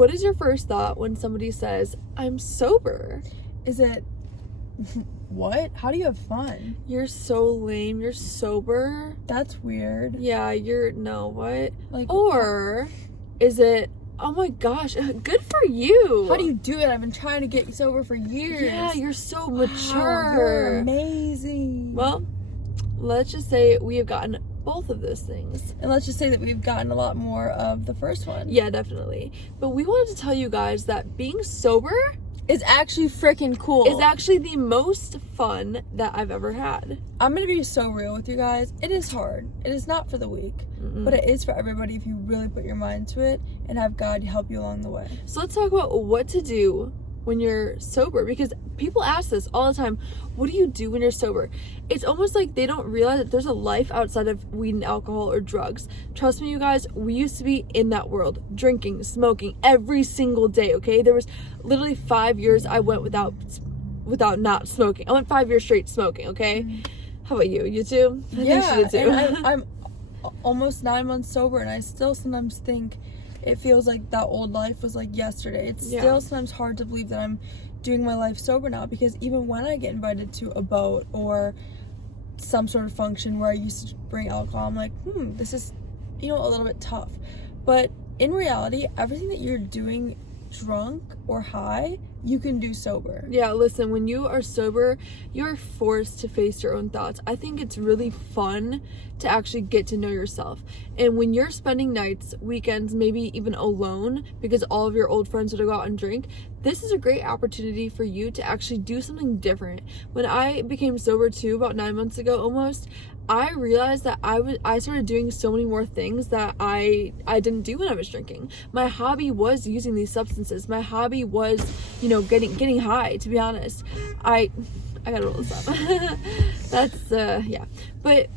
what is your first thought when somebody says, I'm sober? Is it, what? How do you have fun? You're so lame. You're sober? That's weird. Yeah, no, what? Like, or is it, oh my gosh, good for you. how do you do it? I've been trying to get you sober for years. Yeah, you're so Wow, mature. you're amazing. Well, let's just say we have gotten both of those things. And let's just say that we've gotten a lot more of the first one. Yeah, definitely. But we wanted to tell you guys that being sober Is actually freaking cool. is actually the most fun that I've ever had. I'm gonna be so real with you guys. It is hard. It is not for the weak. But it is for everybody if you really put your mind to it and have God help you along the way. So let's talk about what to do when you're sober, because people ask this all the time. What do you do when you're sober? It's almost like they don't realize that there's a life outside of weed and alcohol or drugs. Trust me, you guys, we used to be in that world, drinking, smoking every single day, okay? There was literally 5 years I went without not smoking. I went 5 years straight smoking, okay? How about you? You too? I think she did too. And I'm almost 9 months sober, and I still sometimes think it feels like that old life was like yesterday. It's still sometimes hard to believe that I'm doing my life sober now, because even when I get invited to a boat or some sort of function where I used to bring alcohol, I'm like, this is, a little bit tough. But in reality, everything that you're doing drunk or high, you can do sober. Yeah, listen, when you are sober, you're forced to face your own thoughts. I think it's really fun to actually get to know yourself. And when you're spending nights, weekends, maybe even alone, because all of your old friends would go out and drink, this is a great opportunity for you to actually do something different. When I became sober too, about 9 months ago almost, I realized that I started doing so many more things that I didn't do when I was drinking. My hobby was using these substances. My hobby was, getting high, to be honest. I gotta roll this up. That's, yeah. But,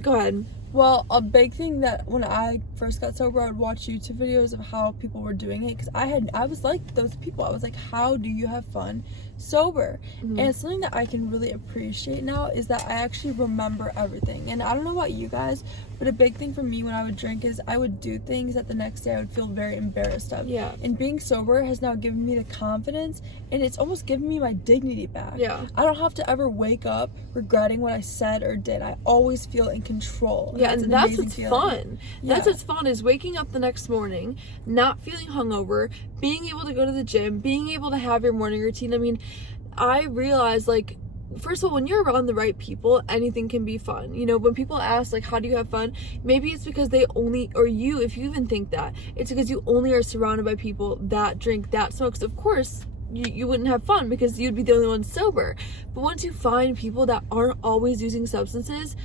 go ahead. Well, a big thing that when I first got sober, I would watch YouTube videos of how people were doing it, because I was like those people. I was like, how do you have fun sober? And something that I can really appreciate now is that I actually remember everything. And I don't know about you guys, but a big thing for me when I would drink is I would do things that the next day I would feel very embarrassed of. Yeah. And being sober has now given me the confidence, and it's almost given me my dignity back. Yeah. I don't have to ever wake up regretting what I said or did. I always feel in control. Yeah, and that's what's feeling. fun. That's what's fun, is waking up the next morning, not feeling hungover, being able to go to the gym, being able to have your morning routine. I mean, I realized, like, first of all, when you're around the right people, anything can be fun. When people ask, like, how do you have fun? Maybe it's because they only, or you, if you even think that, it's because you only are surrounded by people that drink, that smoke. So of course, you wouldn't have fun because you'd be the only one sober. But once you find people that aren't always using substances,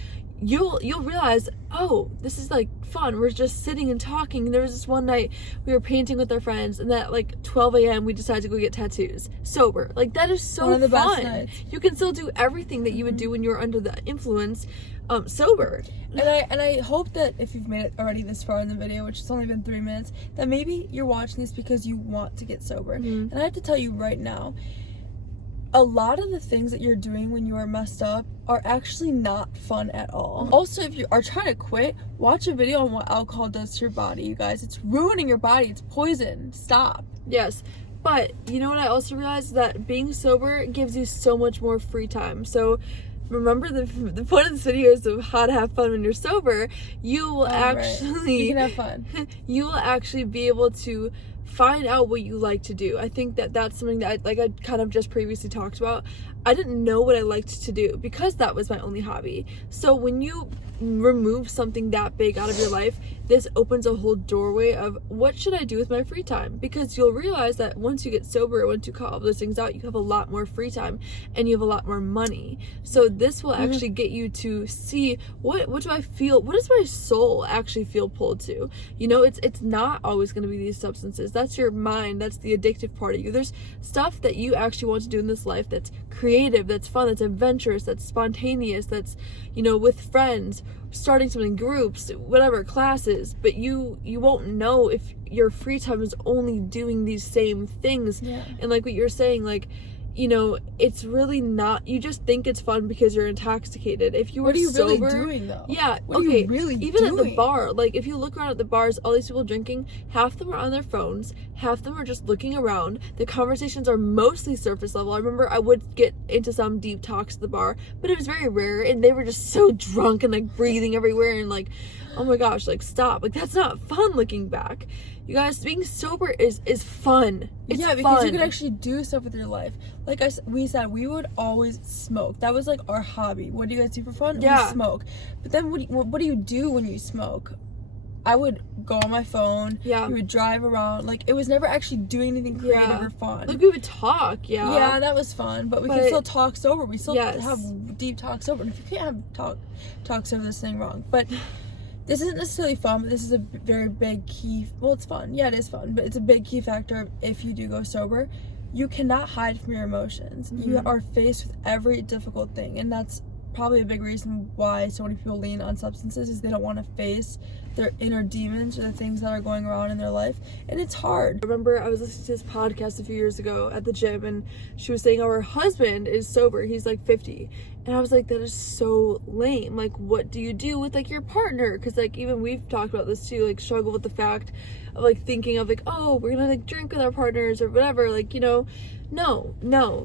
you'll realize, oh, this is like fun. We're just sitting and talking. There was this one night we were painting with our friends, and at like 12 a.m. we decided to go get tattoos sober. Like, that is so one of the fun. best nights. You can still do everything that you would do when you were under the influence sober. And I hope that if you've made it already this far in the video, which has only been 3 minutes, that maybe you're watching this because you want to get sober. And I have to tell you right now, a lot of the things that you're doing when you are messed up are actually not fun at all. Also, if you are trying to quit, watch a video on what alcohol does to your body, you guys. It's ruining your body. It's poison. Stop. Yes. But you know what I also realized? That being sober gives you so much more free time. So remember, the point of this video is of how to have fun when you're sober. You will You can have fun. You will actually be able to find out what you like to do. I think that that's something that I kind of just previously talked about. I didn't know what I liked to do because that was my only hobby. So when you remove something that big out of your life, this opens a whole doorway of what should I do with my free time, because you'll realize that once you get sober, once you cut all those things out, you have a lot more free time and you have a lot more money. So this will actually get you to see what do I feel, what does my soul actually feel pulled to. It's not always going to be these substances. That's your mind. That's the addictive part of you. There's stuff that you actually want to do in this life that's creative, that's fun, that's adventurous, that's spontaneous, that's with friends, starting something, groups, whatever, classes. But you won't know if your free time is only doing these same things. And like what you're saying, like, you know, it's really not, you just think it's fun because you're intoxicated. If you were sober, really doing though? Yeah, what okay, are you really even doing? at the bar, like if you look around at the bars, all these people drinking, half them are on their phones, half them are just looking around. The conversations are mostly surface level. I remember I would get into some deep talks at the bar, but it was very rare, and they were just so drunk and like breathing everywhere and like, oh my gosh, like stop, like that's not fun. Looking back, you guys, being sober is fun. It's because fun. you can actually do stuff with your life. Like we said, we would always smoke. That was like our hobby. What do you guys do for fun? Yeah. We smoke. But then what do you do when you smoke? I would go on my phone. Yeah. We would drive around. Like, it was never actually doing anything creative or fun. Like, we would talk, Yeah, that was fun. But we could still talk sober. We still yes. have deep talk sober. And if you can't have talk sober, there's something wrong. But this isn't necessarily fun, but this is a very big key. Well, it's fun. Yeah, it is fun. But it's a big key factor if you do go sober. You cannot hide from your emotions. Mm-hmm. You are faced with every difficult thing. And that's probably a big reason why so many people lean on substances, is they don't want to face their inner demons or the things that are going around in their life, and it's hard. I remember I was listening to this podcast a few years ago at the gym, and she was saying how her husband is sober. He's like 50, and I was like, that is so lame. Like, what do you do with like your partner? Because like even we've talked about this too, like struggle with the fact of like thinking of like, oh, we're gonna like drink with our partners or whatever, like, you know. No.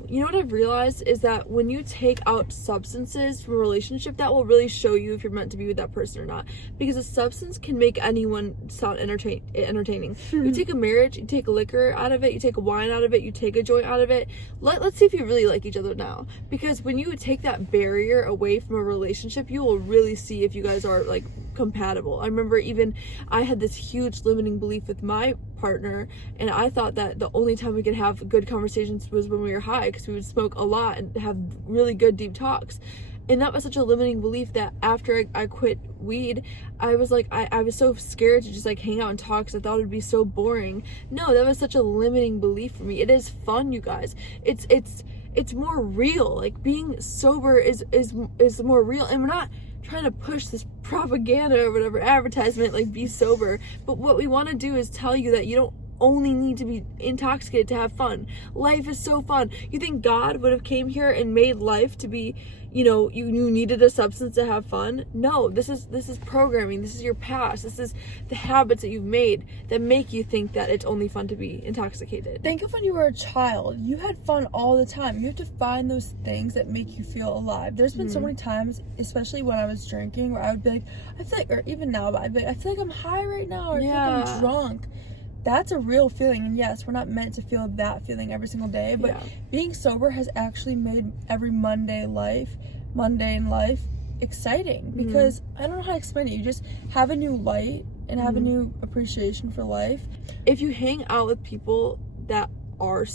You know what I've realized is that when you take out substances from a relationship, that will really show you if you're meant to be with that person or not. Because a substance can make anyone sound entertaining. You take a marriage, you take liquor out of it, you take a wine out of it, you take a joint out of it. Let's see if you really like each other now. Because when you take that barrier away from a relationship, you will really see if you guys are like compatible. I remember even I had this huge limiting belief with my partner, and I thought that the only time we could have good conversations was when we were high, because we would smoke a lot and have really good deep talks. And that was such a limiting belief that after I quit weed, I was like, I was so scared to just like hang out and talk because I thought it would be so boring. No, that was such a limiting belief for me. It is fun, you guys. It's more real. Like, being sober is more real, and we're not trying to push this propaganda or whatever advertisement like be sober, but what we want to do is tell you that you don't only need to be intoxicated to have fun. Life is so fun. You think God would have came here and made life to be, you know, you needed a substance to have fun? No, this is programming. This is your past. This is the habits that you've made that make you think that it's only fun to be intoxicated. Think of when you were a child. You had fun all the time. You have to find those things that make you feel alive. There's been so many times, especially when I was drinking, where I would be like, I feel like, or even now, but I'd be like, I feel like I'm high right now, or I feel like I'm drunk. That's a real feeling, and yes, we're not meant to feel that feeling every single day, but being sober has actually made every mundane life exciting, because I don't know how to explain it. You just have a new light and have a new appreciation for life. If you hang out with people that are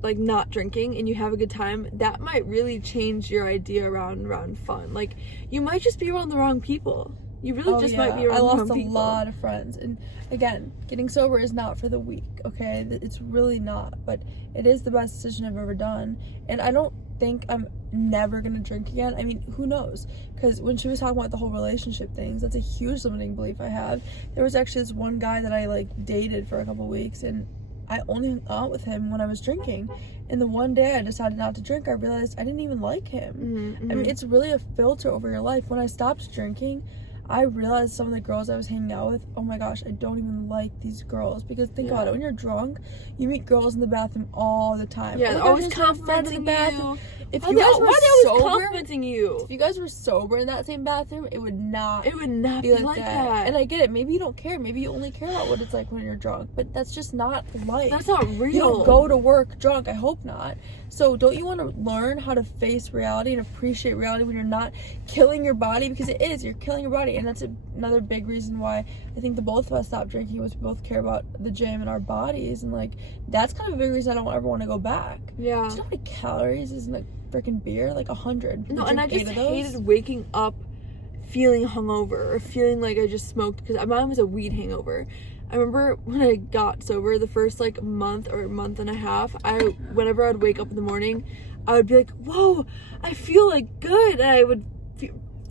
like not drinking and you have a good time, that might really change your idea around fun. Like, you might just be around the wrong people. You really might be around the wrong people. I lost a lot of friends, and again, getting sober is not for the weak, okay? It's really not, but it is the best decision I've ever done, and I don't think I'm never gonna drink again. I mean, who knows? Because when she was talking about the whole relationship things, that's a huge limiting belief I have. There was actually this one guy that I like dated for a couple weeks, and I only hung out with him when I was drinking. And the one day I decided not to drink, I realized I didn't even like him. I mean, it's really a filter over your life. When I stopped drinking, I realized some of the girls I was hanging out with, oh my gosh, I don't even like these girls. Because think about it, when you're drunk, you meet girls in the bathroom all the time. Yeah, always complimenting you. If you guys were sober, complimenting you. If you guys were sober in that same bathroom, it would not be like that. And I get it. Maybe you don't care. Maybe you only care about what it's like when you're drunk. But that's just not life. That's not real. You don't go to work drunk. I hope not. So don't you want to learn how to face reality and appreciate reality when you're not killing your body? Because it is. You're killing your body. And that's another big reason why I think the both of us stopped drinking, was we both care about the gym and our bodies. And like, that's kind of a big reason I don't ever want to go back. Yeah. Do you know how many calories is in like freaking beer? Like 100. No, and I just hated waking up feeling hungover or feeling like I just smoked, because mine was a weed hangover. I remember when I got sober, the first like month or month and a half, whenever I'd wake up in the morning, I would be like, whoa, I feel like good, and I would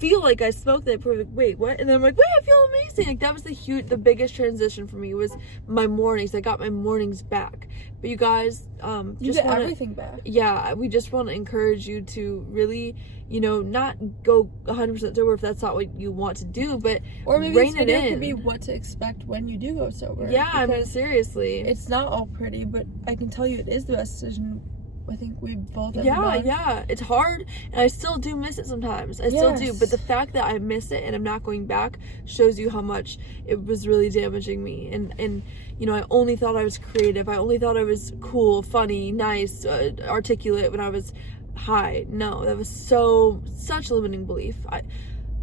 feel like I smoked that. Like, wait, what? And then I'm like, wait, I feel amazing. Like, that was the biggest transition for me was my mornings. I got my mornings back. But you guys, you get everything back. Yeah, we just want to encourage you to really, not go 100% sober if that's not what you want to do, but or maybe rein this video it in. could be what to expect when you do go sober. Yeah, I mean, seriously. It's not all pretty, but I can tell you it is the best decision I think we both have done. Yeah, it's hard, and I still do miss it sometimes. I still do, but the fact that I miss it and I'm not going back shows you how much it was really damaging me. And I only thought I was creative. I only thought I was cool, funny, nice, articulate when I was high. No, that was such a limiting belief.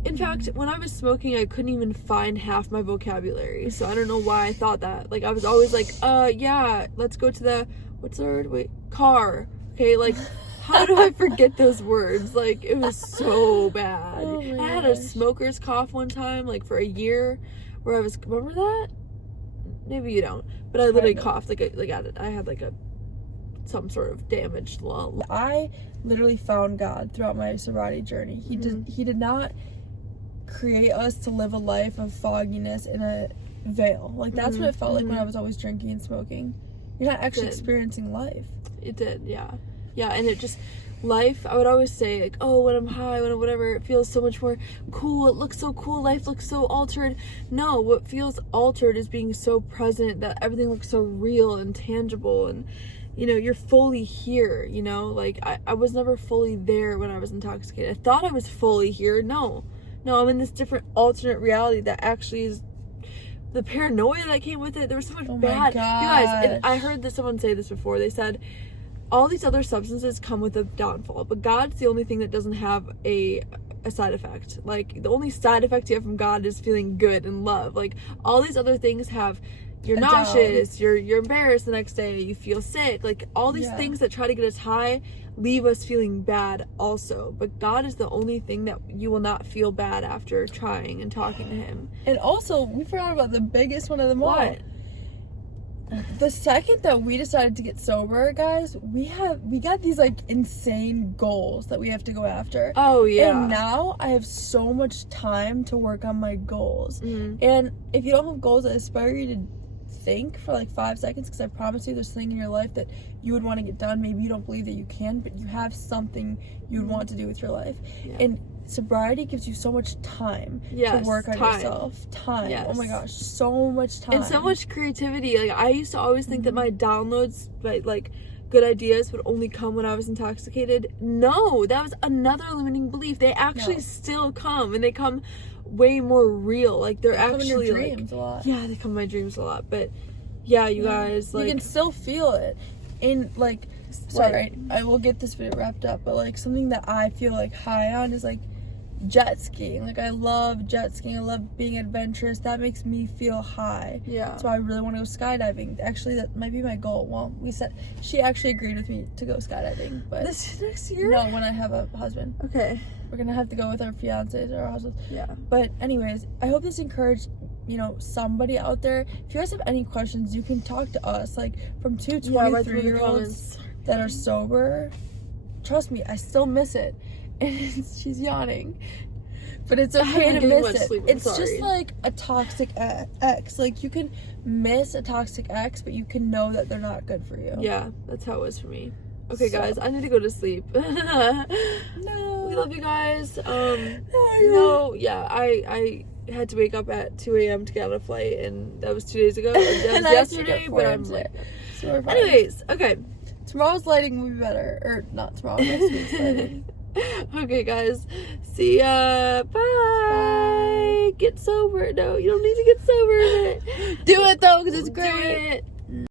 In fact, when I was smoking, I couldn't even find half my vocabulary. So I don't know why I thought that. Like, I was always like, yeah, let's go to the, what's the word? Wait, car. Okay, like, how do I forget those words? Like, it was so bad. I had a smoker's cough one time, like, for a year, where I was, remember that? Maybe you don't. But I literally coughed, I had, some sort of damaged lung. I literally found God throughout my sobriety journey. He did not create us to live a life of fogginess in a veil. Like, that's what it felt like when I was always drinking and smoking. You're not actually experiencing life. It did, yeah. Yeah, and it just, life, I would always say, like, oh, when I'm high, when I'm whatever, it feels so much more cool. It looks so cool. Life looks so altered. No, what feels altered is being so present, that everything looks so real and tangible, and, you're fully here, Like, I was never fully there when I was intoxicated. I thought I was fully here. No, I'm in this different alternate reality that actually is the paranoia that came with it. There was so much bad. You guys, and I heard someone say this before. They said, all these other substances come with a downfall, but God's the only thing that doesn't have a side effect. Like, the only side effect you have from God is feeling good and love. Like, all these other things have, you're nauseous, you're embarrassed the next day, you feel sick. Like, all these things that try to get us high leave us feeling bad also. But God is the only thing that you will not feel bad after trying and talking to him. And also, we forgot about the biggest one of them all. What? The second that we decided to get sober, guys, we got these insane goals that we have to go after. Oh yeah. And now I have so much time to work on my goals. And if you don't have goals, I inspire you to think for 5 seconds, because I promise you there's something in your life that you would want to get done. Maybe you don't believe that you can, but you have something you would want to do with your life. And sobriety gives you so much time to work on yourself. Time. Oh my gosh, so much time. And so much creativity. Like, I used to always think that my downloads, good ideas would only come when I was intoxicated. No, that was another limiting belief. They actually still come, and they come way more real. Like, they're actually come in your dreams a lot. Yeah, they come in my dreams a lot. But yeah, you guys, you can still feel it. And sorry, I will get this video wrapped up, but something that I feel high on is jet skiing. I love jet skiing. I love being adventurous. That makes me feel high. Yeah. That's why I really want to go skydiving. Actually, that might be my goal. Well, she actually agreed with me to go skydiving, but this next year? No, when I have a husband. Okay. We're gonna have to go with our fiancés or our husbands. Yeah. But anyways, I hope this encouraged somebody out there. If you guys have any questions, you can talk to us. From 2 23-year-olds that are sober. Trust me, I still miss it. And she's yawning, but it's okay to miss it. It's just a toxic ex. You can miss a toxic ex, but you can know that they're not good for you. Yeah, that's how it was for me. Okay, guys, I need to go to sleep. No, we love you guys. No, yeah, I had to wake up at 2 a.m. to get on a flight, and that was 2 days ago. That was yesterday, but I'm so anyways, okay. Tomorrow's lighting will be better, or not tomorrow. Next week's lighting. Okay, guys. See ya. Bye. Get sober. No, you don't need to get sober. Do it though, because it's great. Do it.